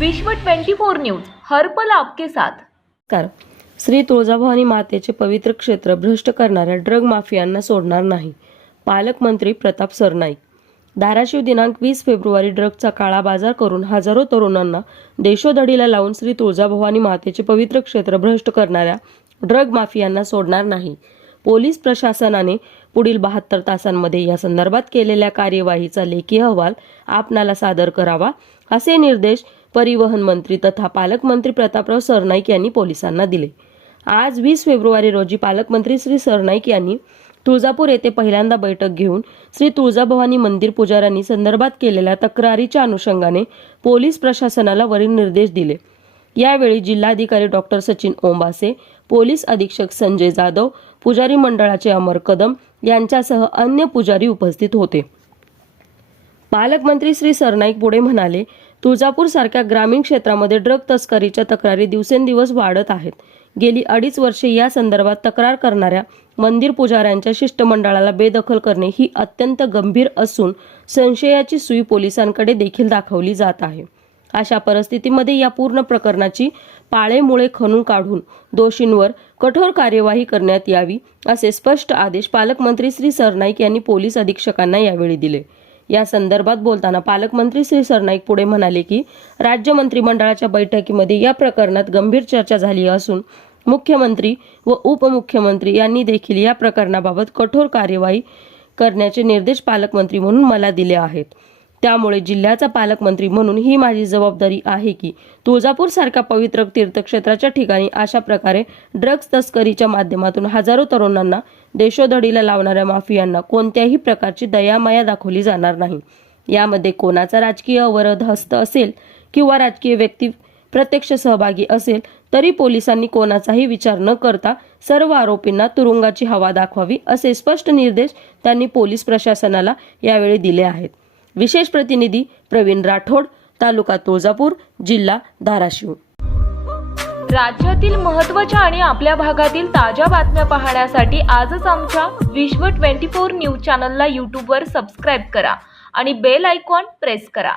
विश्व 24 न्यूज हर्पल आपके साथ. कर श्री तुळजाभवानी मातेचे पवित्र क्षेत्र भ्रष्ट करणाऱ्या ड्रग माफियांना सोडणार नाही. पालकमंत्री प्रताप सरनाईक. धाराशिव दिनांक वीस फेब्रुवारी ड्रगचा काळा बाजार करून हजारो तरुणांना देशोधडीला लावून श्री तुळजाभवानी मातेचे पवित्र क्षेत्र भ्रष्ट करणाऱ्या ड्रग माफियांना सोडणार नाही. पोलीस प्रशासनाने पुढील बहात्तर तासांमध्ये या संदर्भात केलेल्या कार्यवाहीचा लेखी अहवाल आपणाला सादर करावा असे निर्देश परिवहन मंत्री तथा पालकमंत्री प्रतापराव सरनाईक यांनी पोलिसांना दिले. आज वीस फेब्रुवारी रोजी पालकमंत्री श्री सरनाईक यांनी तुळजापूर येथे पहिल्यांदा बैठक घेऊन श्री तुळजाभवानी मंदिर पुजाऱ्यांनी संदर्भात केलेल्या तक्रारीच्या अनुषंगाने पोलीस प्रशासनाला वरील निर्देश दिले. यावेळी जिल्हाधिकारी डॉक्टर सचिन ओंबासे पोलीस अधीक्षक संजय जाधव पुजारी मंडळाचे अमर कदम यांच्यासह अन्य पुजारी उपस्थित होते. पालकमंत्री श्री सरनाईक पुढे म्हणाले तुळजापूर सारख्या ग्रामीण क्षेत्रामध्ये ड्रग तस्करीच्या तक्रारी दिवसेंदिवस वाढत आहेत. गेली अडीच वर्षे या संदर्भात तक्रार करणाऱ्या मंदिर पुजाऱ्यांच्या शिष्टमंडळाला बेदखल करणे ही अत्यंत गंभीर असून संशयाची सुई पोलिसांकडे देखील दाखवली जात आहे. अशा परिस्थितीमध्ये या पूर्ण प्रकरणाची पाळेमुळे खणून काढून दोषींवर कठोर कार्यवाही करण्यात यावी असे स्पष्ट आदेश पालकमंत्री श्री सरनाईक यांनी पोलीस अधीक्षकांना यावेळी दिले. या संदर्भात बोलताना पालकमंत्री श्री सरनाईक पुढे म्हणाले की राज्य मंत्रिमंडळाच्या बैठकीमध्ये या प्रकरणात गंभीर चर्चा झाली असून मुख्यमंत्री व उपमुख्यमंत्री यांनी देखील या प्रकरणाबाबत कठोर कार्यवाही करण्याचे निर्देश पालकमंत्री म्हणून मला दिले आहेत. त्यामुळे जिल्ह्याचा पालकमंत्री म्हणून ही माझी जबाबदारी आहे की तुळजापूर सारख्या पवित्र तीर्थक्षेत्राच्या ठिकाणी अशा प्रकारे ड्रग्ज तस्करीच्या माध्यमातून हजारो तरुणांना देशोधडीला लावणाऱ्या माफियांना कोणत्याही प्रकारची दयामाया दाखवली जाणार नाही. यामध्ये कोणाचा राजकीय अवरोध हस्त असेल किंवा राजकीय व्यक्ती प्रत्यक्ष सहभागी असेल तरी पोलिसांनी कोणाचाही विचार न करता सर्व आरोपींना तुरुंगाची हवा दाखवावी असे स्पष्ट निर्देश त्यांनी पोलीस प्रशासनाला यावेळी दिले आहेत. विशेष प्रतिनिधी प्रवीण राठोड तालुका तुळजापूर जिल्हा धाराशिव. राज्यातील महत्त्वाच्या आणि आपल्या भागातील ताज्या बातम्या पाहण्यासाठी आजच आमच्या विश्व 24 न्यूज चॅनलला यूट्यूबवर सबस्क्राईब करा आणि बेल आयकॉन प्रेस करा.